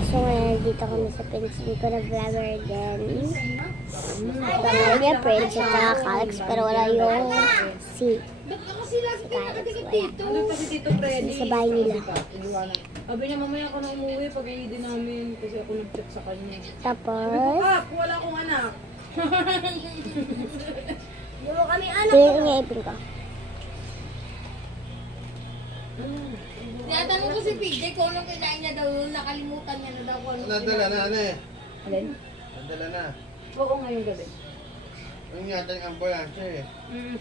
guys, so ngayon dito kami sa pinsin ko na vlogger din. Vlogger niya, Prince at saka Calix, pero wala yung si Calix, Ano kasi dito, Freddy? sa bahay nila. Sabi niya, mamaya ka na umuwi pag uwi din namin kasi ako nag-chat sa kanya. Tapos, Wala akong anak. Wala kami anak. tingin ko. Tinatanong ko si PJ kung anong kinain niya daw noon. Nakalimutan niya na daw kung anong Nadala na, ano eh. Alin? Nadala na. Oo, ngayong gabi. Yung yata yung ambulansya eh.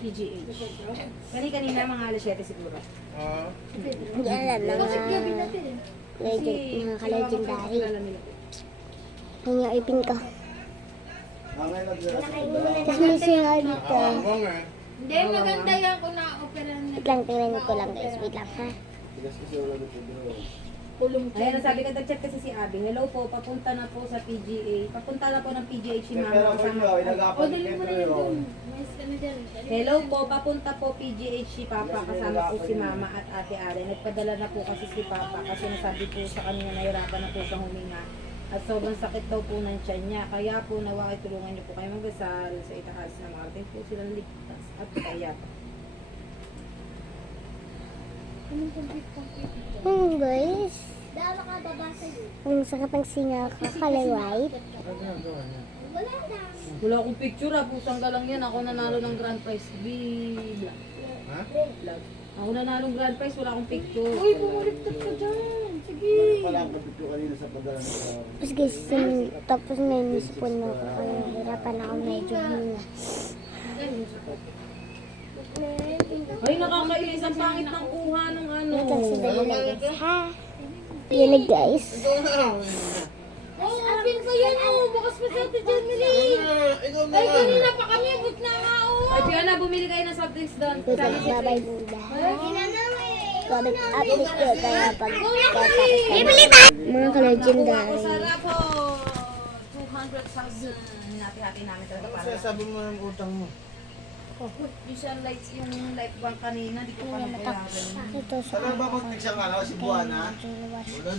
PGH. Kanina mga alas 7 siguro. Oo. Hindi alam na mga ka-legendary. Yung ipin ko. Tapos may singaw dito. Ang eh. Hindi, maganda yan kung na-operahan na. Wait lang, tingnan ko lang guys. Wait lang ha. Ayan, nasabi ka, nag-chat kasi si Abby. Hello po, papunta na po sa PGA. Papunta na po ng PGH si Mama. O, dali mo na yun dun. Mas ka na dyan. Hello po, papunta po PGH si Papa. Kasama po si Mama at Ate Are. Nagpadala na po kasi si Papa kasi nasabi po sa kanina nahirapan na po siyang huminga. At sobrang sakit daw po ng tiyan niya. Kaya po nawa tulungan niyo po kayo magdasal sa itaas na marating po silang ligtas at kaya po. Guys. Dala ka babasa yun. Ang sakit ng singaw ko. Color white. Wala na. Wala akong picture ha, pusang galang yan. Ako nanalo ng grand prize. Vlog. Ha? Vlog. Ako nanalo ng grand prize, wala akong picture. Uy, bumuliktad ka dyan. Sige. Tapos guys, tapos may mispon na ako. Kaya hirapan ako medyo huminga. Ay, nakakainis. Ang pangit ng kuha ng ano. Wait lang, sandali lang guys. Ha? Yun na guys. Ikaw na. Oh, open ko yan. Oh, bukas pa sa ate Jamily. Ikaw na. Ay, kanina pa kami. But na nga, oh. Ay, Fiona, bumili kayo ng soft drinks doon. Wait lang, bye-bye muna. Comment update ko kaya pagkatapos mga ka-legendary. Sarap po. 200,000. Hati-hati namin talaga para. Sabi mo ng utang mo. Yung lights, yung light bank kanina, di ko pa nabayaran. Ito sa Saan ba mag-text ang ano, si Buwana?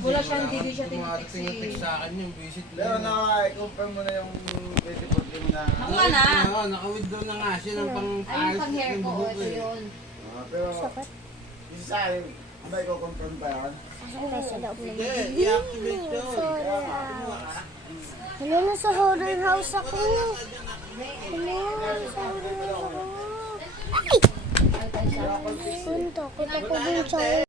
Wala siyang hindi siya tinitext Tumating sa akin yung visit Pero na-confirm mo na yung 2014 na... Ako na. Oo, naka-withdraw na nga siya ng Ay, pang-ayos yung pang hair ng ko, buhok ito eh. yun. Pero, isa sa akin, ano i-confirm pa yan? sa loob ng Hindi, i-activate yun. Hello, nasa horror house ako. Hello, nasa horror house ako. Ay! Punto ko, tapos yung